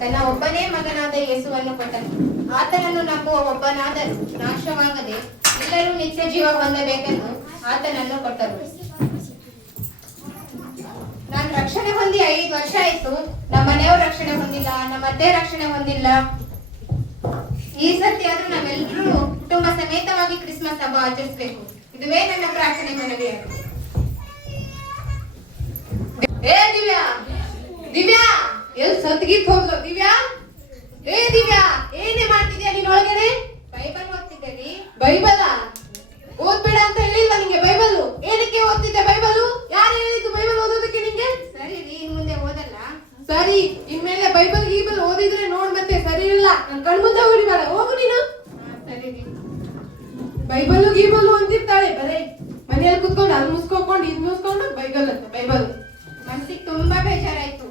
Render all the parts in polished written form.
ತನ್ನ ಒಬ್ಬನೇ ಮಗನಾದ ಯೇಸುವನ್ನು ಕೊಟ್ಟನು. ಆತನನ್ನು ನಂಬುವ ಒಬ್ಬನಾದರೂ ನಾಶವಾಗದೆ ಎಲ್ಲರೂ ನಿತ್ಯ ಜೀವ ಹೊಂದಬೇಕೆಂದು ಆತನನ್ನು ಕೊಟ್ಟರು. ನಾನು ರಕ್ಷಣೆ ಹೊಂದಿ 5 ವರ್ಷ ಆಯ್ತು. ನಮ್ಮ ಮನೆಯವರು ರಕ್ಷಣೆ ಹೊಂದಿಲ್ಲ, ನಮ್ಮ ಅತ್ತೆ ರಕ್ಷಣೆ ಹೊಂದಿಲ್ಲ. ಈ ಸತಿ ಆದ್ರೂ ನಾವೆಲ್ಲರೂ ಕುಟುಂಬ ಸಮೇತವಾಗಿ ಕ್ರಿಸ್ಮಸ್ ಹಬ್ಬ ಆಚರಿಸಬೇಕು. ಇದುವೇ ನನ್ನ ಪ್ರಾರ್ಥನೆ ಮನವಿ. ಏ ದಿವ್ಯಾ, ದಿವ್ಯಾ ಎಲ್ಲಿ ಸತ್ಗಿತ್ ಹೋಗ್ಲು? ದಿವ್ಯಾ, ಏ ದಿವ್ಯಾ, ಏನೇ ಮಾಡ್ತಿದ್ಯಾ ನೀನ್ ಒಳಗಡೆ? ಬೈಬಲ್ ಓದ್ತಿದ್ದೀರಿ. ಬೈಬಲ ಓದ್ಬೇಡ ಅಂತ ಹೇಳಿಲ್ಲ ನಿಂಗೆ? ಬೈಬಲ್ ಏನಕ್ಕೆ ಓದ್ತಿದ್ದೆ? ಬೈಬಲ್ ಯಾರು ಹೇಳಿದ್ದು ಬೈಬಲ್ ಓದೋದಕ್ಕೆ ನಿಂಗೆ? ಸರಿ ರೀ, ಇನ್ ಮುಂದೆ ಓದಲ್ಲ. ಸರಿ, ಇನ್ಮೇಲೆ ಬೈಬಲ್ ಗೀಬಲ್ ಓದಿದ್ರೆ ನೋಡ್ ಮತ್ತೆ ಸರಿ ಇಲ್ಲ. ನನ್ ಕಣ್ಮುಂದೆ ಹೊಡಿಬೇಡ, ಹೋಗು ನೀನು. ಸರಿ ರೀ. ಬೈಬಲ್ ಗೀಬಲ್ ಅಂತಿರ್ತಾಳೆ ಬರೇ ಮನೆಯಲ್ಲಿ ಕುತ್ಕೊಂಡು ಅಲ್ಲಿ ಮುಸ್ಕೊಂಡು ಇದ್ ಮುಸ್ಕೊಂಡು ಬೈಬಲ್ ಅಂತ ಬೈಬಲ್. ಮನ್ಸಿಗೆ ತುಂಬಾ ಬೇಜಾರಾಯ್ತು.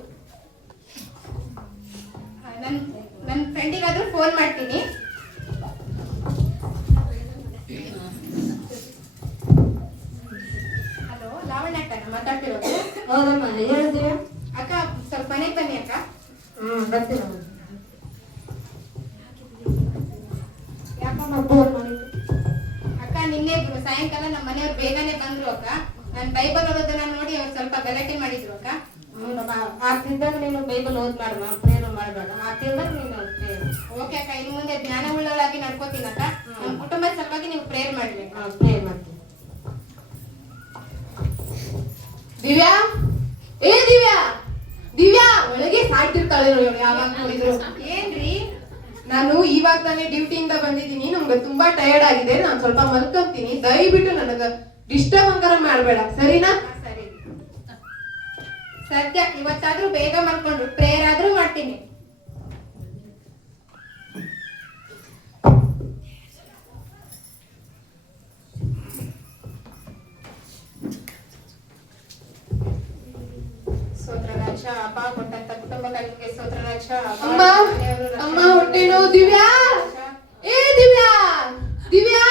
ನನ್ನ ಫ್ರೆಂಡಿಗಾದ್ರೂ ಫೋನ್ ಮಾಡ್ತೀನಿ. ಹಲೋ, ಲಾವಣ್ಯ ಅಕ್ಕ ಮಾತಾಡ್ತಿರೋದು? ಹೌದಮ್ಮ, ಹೇಳಿದ್ದೀರಾ? ಅಕ್ಕ ಸ್ವಲ್ಪ ಮನೆಗೆ ಬನ್ನಿ ಅಕ್ಕ. ಬರ್ತೀರ. ಯಾಕಮ್ಮ ಫೋನ್ ಮಾಡಿದ್ದು? ಅಕ್ಕ ನಿನ್ನೆ ಸಾಯಂಕಾಲ ನಮ್ಮ ಮನೆಯವ್ರು ಬೇಗನೆ ಬಂದ್ರು ಅಕ್ಕ. ನಾನು ಬೈಬಲ್ ಓದೋದನ್ನ ನೋಡಿ ಅವ್ರು ಸ್ವಲ್ಪ ಗಲಾಟೆ ಮಾಡಿದ್ರು ಅಕ್ಕ. ಆ ತಿಂದಾಗ ನೀನು ಬೈಬಲ್ ಓದ್ಬಾರ್ದು, ಪ್ರೇಯರ್ ಮಾಡಬೇಡ. ಆ ತಿಂದಾಗ ನೀನು ಓಕೆ ಅಕ್ಕ, ಇನ್ನು ಮುಂದೆ ಜ್ಞಾನ ಉಳ್ಳವಳಾಗಿ ನಡ್ಕೋತೀನಿ ಅಕ್ಕ. ನಮ್ಮ ಕುಟುಂಬದ ಸಲುವಾಗಿ ನೀವು ಪ್ರೇಯರ್ ಮಾಡ್ಬೇಕು. ಪ್ರೇಯರ್ ಮಾಡ್ತೀನಿ. ದಿವ್ಯಾ, ಏ ದಿವ್ಯಾ, ದಿವ್ಯಾ ಒಳಗೆ ಸಾಯ್ತಿರ್ತಾಳೆ ನೋಡಿ ಯಾವಾಗ ನೋಡಿದ್ರು. ಏನ್ರಿ? ನಾನು ಇವಾಗ ತಾನೇ ಡ್ಯೂಟಿಯಿಂದ ಬಂದಿದ್ದೀನಿ. ನಮ್ಗೆ ತುಂಬಾ ಟಯರ್ಡ್ ಆಗಿದೆ. ನಾನು ಸ್ವಲ್ಪ ಮಲ್ಕೊಂತೀನಿ. ದಯವಿಟ್ಟು ನನಗ ಡಿಸ್ಟರ್ಬ್ ಅಂಕರ ಮಾಡ್ಬೇಡ, ಸರಿನಾ? ಸರಿ. ಸದ್ಯ ಇವತ್ತಾದ್ರೂ ಬೇಗ ಮಾಡ್ಕೊಂಡು ಪ್ರೇಯರ್ ಆದ್ರೂ ಮಾಡ್ತೀನಿ. ಸ್ತೋತ್ರನಾಚ ಅಪ್ಪ ಕೊಟ್ಟಂತ ಕುಟುಂಬಗಳಿಗೆ ಸ್ತೋತ್ರನಾಚ. ಅಮ್ಮ, ಅಮ್ಮ ಹೊಟ್ಟೆ ನೋವು. ದಿವ್ಯಾ, ಏ ದಿವ್ಯಾ, ದಿವ್ಯಾ,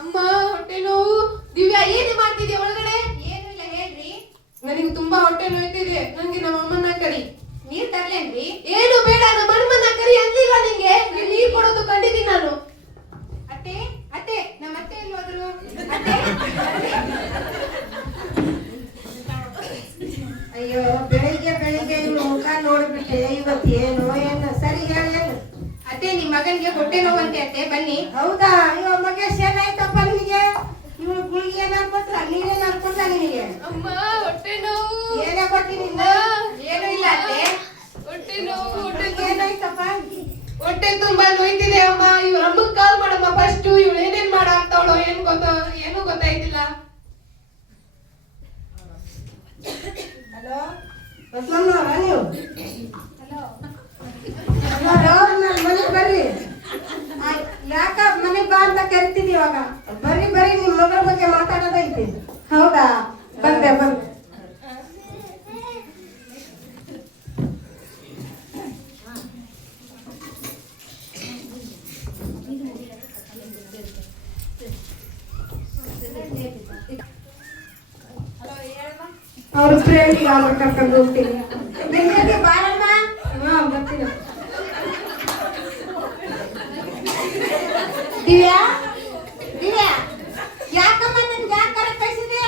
ಅಮ್ಮ ಹೊಟ್ಟೆ ನೋವು. ದಿವ್ಯಾ, ಏನೇ ಮಾಡ್ತಿದ್ಯಾ ಒಳಗಡೆ? ಏನು ಇಲ್ಲ ಹೇಳ್ರಿ. ನನಗೆ ತುಂಬಾ ಹೊಟ್ಟೆ ನೋಯ್ತಿದೆ. ನಂಗೆ ನಮ್ಮ ಅಮ್ಮನ ಕರಿ. ನೀರ್ ತರ್ಲೇನ್ರಿ? ಏನು ಬೇಡ, ನಮ್ಮ ಅಮ್ಮನ ಕರಿ ಅಂದಿಲ್ಲ ನಿಂಗೆ. ನೀರ್ ಕೊಡೋದು ಕಂಡಿದ್ದೀನಿ ನಾನು. ಅತ್ತೆ, ಅತ್ತೆ, ನಮ್ಮ ಅತ್ತೆ ಎಲ್ಲಿ ಹೋದ್ರು? ಅತ್ತೆ. ಅಯ್ಯೋ, ಬೆಳಿಗ್ಗೆ ಇವ್ಳು ಮುಖ ನೋಡ್ಬಿಟ್ಟೆ. ಇವತ್ತು ಏನು ಸರಿ ಹೇಳಿ. ಅತ್ತೆ, ನಿಮ್ ಮಗನ್ಗೆ ಹೊಟ್ಟೆ ನೋವಂತೆ ಅತ್ತೆ, ಬನ್ನಿ. ಹೌದಾ? ಅಯ್ಯೋ ಮಗೇಶ್, ಏನಾಯ್ತಪ್ಪ ನಿನಗೆ? ಇವಳು ಗುಳಿಗೆ ಏನಾರು ಕೊಟ್ರ? ನೀನೇನಾರು ಕೊಟ್ಟ ನಿನಗೆ? ಅಮ್ಮ ಹೊಟ್ಟೆ ನೋವು. ಏನೇ ಕೊಟ್ಟಿ ನಿನ್ನ? ಏನೂ ಇಲ್ಲ ಅತ್ತೆ. ಹೊಟ್ಟೆ ನೋವು. ಏನಾಯ್ತಪ್ಪ? ಹೊಟ್ಟೆ ತುಂಬಾ ನೋಯ್ತಿದೆ ಅಮ್ಮ. ಇವ್ರ ಅಮ್ಮಗ್ ಕಾಲ್ ಮಾಡಮ್ಮ ಫಸ್ಟ್. ಇವಳು ಏನೇನ್ ಮಾಡಾಕ್ತಾವಳೋ ಏನೂ ಗೊತ್ತಾಯ್ತಿಲ್ಲ. ಹಲೋ, ಬಸವಣ್ಣವ್ರಾ ನೀವು? ನನ್ನ ಮನೆಗೆ ಬರ್ರಿ. ಯಾಕ ಮನೆಗೆ ಬಾ ಅಂತ ಕರಿತೀನಿ ಇವಾಗ? ಬರ್ರಿ, ನಿಮ್ ಮಗಳ ಬಗ್ಗೆ ಮಾತಾಡೋದೈತಿ. ಹೌದಾ? ಬಂದೆ. ಅವ್ರ ಫ್ರೆಂಡ್ ಯಾವ ಕರ್ಕೊಂಡು ಹೋಗ್ತೀನಿ. ಬಾರಮ್ಮ. ಬರ್ತೀನಿ. ದಿವ್ಯಾ, ಯಾಕಮ್ಮ ನನ್ಗೆ ಯಾಕೆ ಕಳಿಸಿದ್ರೆ?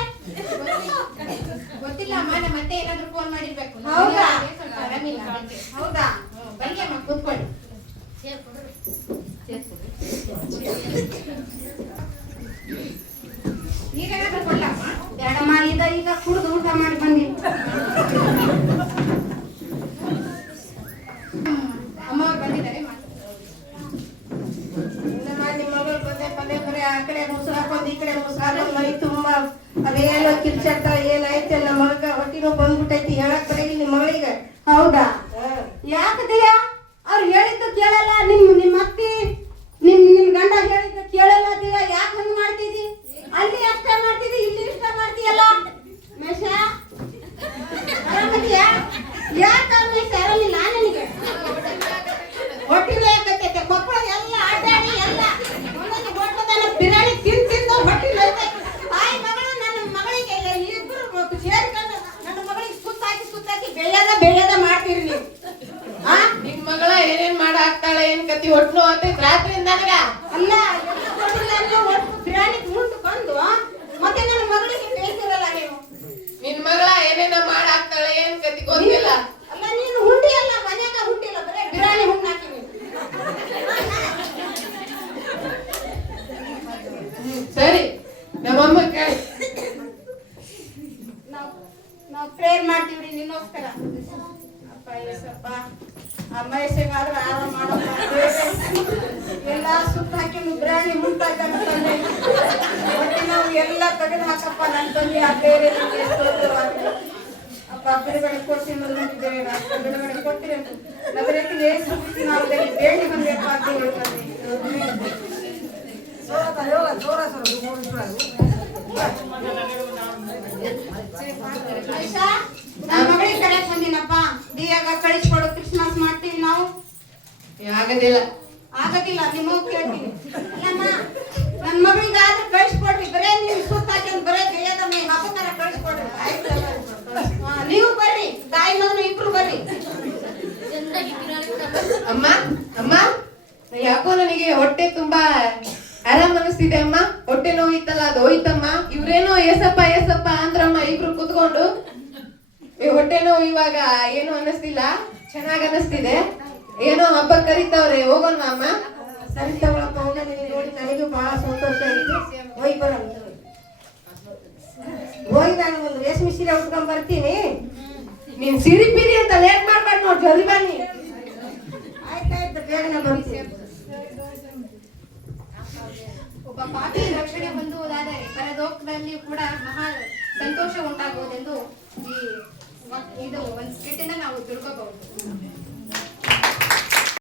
ಗೊತ್ತಿಲ್ಲ ಅಮ್ಮ, ನಮ್ಮ ಅತ್ತೆ ಏನಾದ್ರು ಫೋನ್ ಮಾಡಿರ್ಬೇಕು. ಹೌದಾ? ಸ್ವಲ್ಪ ಆರಾಮಿಲ್ಲ. ಹೌದಾ? ಬನ್ನಿ ಅಮ್ಮ, ಕೂತ್ಕೊಳ್ಳಿ. ಈಗೇನಾದ್ರೂ ಕೊಡ್ಲಮ್ಮ? ಬೇಡಮ್ಮ, ಈಗ ಕುಡಿದು ಊಟ ಮಾಡಿ ಬಂದಿ. ಅಮ್ಮ ಅವ್ರು ಬಂದಿದ್ದಾರೆ. ನಿಮ್ಮ ಮಗಳು ಪದೇ ಬರೀ ಆ ಕಡೆ ಮುಸುರು ಹಾಕೊಂಡು ಈ ಕಡೆ ಮುಸುರು ಹಾಕೊಂಡು ಮೈ ತುಂಬಾ ಅದೇನೋ ಕಿರ್ಚಾಟ ಏನಾಯ್ತು. ನಮ್ಮ ಮಗ ಹೊಟ್ಟಿನೂ ಬಂದ್ಬಿಟ್ಟೈತಿ. ಹೇಳಕ್ ಬರೀ ನಿಮ್ಮ ಮಗಳಿಗೆ. ಹೌದಾ? ಯಾಕದೆಯಾ? ಅವ್ರು ಹೇಳಿದ್ದು ಕೇಳಲ್ಲ. ನಿಮ್ಮ ಅತ್ತಿ ನಿಮ್ ಗಂಡ ಹೇಳಿದ್ದು ಕೇಳಲ್ಲ. ಯಾಕೆ ಹಂಗ್ ಮಾಡ್ತಿದಿ? ಅಲ್ಲಿ ಅಷ್ಟ ಮಾಡ್ತಿದಿ, ಇಲ್ಲಿ ಇಷ್ಟ ಮಾಡ್ತೀಯಲ್ಲ ಮೇಷ? ಆರಾಮದಿಯಾ? ಯಾಕೆ ಮೇಷ ಆರಾಮಿಲ್ಲ ನನಗೆ? ಹೊಟ್ಟಿನ ಯಾಕತ್ತೈತೆ? ಕೊಪ್ಪಳ ಎಲ್ಲ ಆಟಾಡಿ ಎಲ್ಲ ಒಂದೊಂದು ಗೋಟದಲ್ಲ ಬಿರಿಯಾನಿ ತಿಂದು ಹೊಟ್ಟಿನ ತಾಯಿ ಮಗಳು ನನ್ನ ಮಗಳಿಗೆ ಇಬ್ಬರು ಸೇರ್ಕೊಂಡು ನನ್ನ ಮಗಳಿಗೆ ಸುತ್ತಾಕಿ ಬೆಳೆಯದ ಮಾಡ್ತೀರಿ ನೀವು. ಕತ್ತಿ ಒಟ್ಟು ಅಂತ ರಾತ್ರಿಯಿಂದ ನನಗ ಅಲ್ಲ ಬಿರಿಯಾನಿ ಮುಂದೆ ಬಂದು ಮತ್ತೆ ನನ್ನ ಮಗಳಿಗೆ ಬೇಸಿರಲ್ಲ ನೀವು. ನಿನ್ ಮಗಳ ಏನೇನ ಮಾಡಾಕ್ತಾಳೆ ಏನ್ ಕತಿ ಗೊತ್ತಿಲ್ಲ. ಅಲ್ಲ ನೀನು ಹುಂಡಿ ಅಲ್ಲ ಮನ್ಯಾಗ ಹುಟ್ಟಿಲ್ಲ ಬರೇ ಬಿರಿಯಾನಿ ಹುಣ್ಣು ಹಾಕಿನಿ. ಸರಿ ನಮ್ಮಮ್ಮ ಕೇಳಿ ನಾವು ಪ್ರೇಯರ್ ಮಾಡ್ತೀವ್ರಿ ನಿನ್ನೋಸ್ಕರ. ಅಪ್ಪ ಏಸಪ್ಪ ಆ ಮಹೇಶಗಾದ್ರೆ ಆರಾಮ ಮಾಡಪ್ಪ. ಎಲ್ಲ ಸುತ್ತ ಹಾಕಿ ಬಿರಿಯಾನಿ ಮುಂತಾ ಇದ್ದಾನೆ ತಂದೆ. ಒಟ್ಟು ನಾವು ಎಲ್ಲ ತೆಗೆದು ಹಾಕಪ್ಪ ನನ್ನ ತಂದೆ ಆ ಬೇರೆ ಅಪ್ಪ ಬಿಡುಗಡೆ ಕೊಡ್ತೀನಿ ಬಂದಿದ್ದೇವೆ. ಬಿಡುಗಡೆ ಕೊಡ್ತೀರಿ ಅಂತ ನಗರಕ್ಕೆ ಏಸು ನಾವು ಬೇಡಿ ಬಂದಪ್ಪ ಅಂತ ಹೇಳ್ತಾರೆ. ನನ್ನ ಮಗಳಿಗೆ ಕರೆಕ್ ಬಂದಿನಪ್ಪ. ದಿಯಾಗ ಕಳಿಸ್ಕೊಡು, ಕ್ರಿಸ್ಮಸ್ ಮಾಡ್ತೀವಿ ನಾವು. ಆಗದಿಲ್ಲ ಆಗದಿಲ್ಲ ನಿಮ್ಮ ಕೇಳ್ತೀನಿ. ಅಲ್ಲಮ್ಮ ನನ್ನ ಮಗಳಿಗಾದ್ರೆ ಕಳಿಸ್ಕೊಡ್ರಿ. ಬರೇ ನೀವು ಸುತ್ತ ಹಾಕಿ ಬರೇ ಕೈಯದ ಮೈ ಹಬ್ಬಕ್ಕಾರ ಕಳಿಸ್ಕೊಡ್ರಿ. ನೀವು ಬರ್ರಿ, ತಾಯಿ ಮಗನು ಇಬ್ರು ಬರ್ರಿ. ಅಮ್ಮ ಅಮ್ಮ ಯಾಕೋ ನನಗೆ ಹೊಟ್ಟೆ ತುಂಬಾ ಆರಾಮ್ ಅನಿಸ್ತಿದೆ ಅಮ್ಮ. ಹೊಟ್ಟೆ ನೋವಿತ್ತಲ್ಲ ಅದು ಹೋಯ್ತಮ್ಮ. ಇವ್ರೇನೋ ಏಸಪ್ಪ ಏಸಪ್ಪ ಅಂದ್ರಮ್ಮ ಇಬ್ರು ಕುತ್ಕೊಂಡು. ಹೊಟ್ಟೆ ನೋವು ಇವಾಗ ಏನು ಅನಿಸ್ತಿಲ್ಲ, ಚೆನ್ನಾಗ್ ಅನಿಸ್ತಿದೆ. ಏನೋ ಹಬ್ಬ ಕರಿತಾವ್ರೆ, ಹೋಗೋಣ ಅಮ್ಮ. ಸರಿ ತಗೊಳಪ್ಪ, ಹೋಗೋಣ. ನೋಡಿ ನನಗೂ ಬಹಳ ಸಂತೋಷ ಆಗಿದೆ. ಹೋಗಿ ಬರೋಣ. ಹೋಗಿ ನಾನು ಒಂದು ರೇಷ್ಮೆ ಸೀರೆ ಉಟ್ಕೊಂಡ್ ಬರ್ತೀನಿ. ನೀನ್ ಸಿರಿ ಪಿರಿ ಅಂತ ಲೇಟ್ ಮಾಡ್ಬಾರ್ದು ನೋಡಿ, ಜಲ್ದಿ ಬನ್ನಿ. ಆಯ್ತಾಯ್ತು, ಬೇಗನೆ ಬರ್ತೀನಿ. ಒಬ್ಬ ಪಾಪಿ ರಕ್ಷಣೆ ಹೊಂದುವುದಾದರೆ ಪರಲೋಕದಲ್ಲಿ ಕೂಡ ಮಹಾ ಸಂತೋಷ ಉಂಟಾಗುವುದೆಂದು ಇದು ಒಂದು ಸ್ಕಿಟ್ ಇಂದ ನಾವು ತಿಳ್ಕೋಬಹುದು.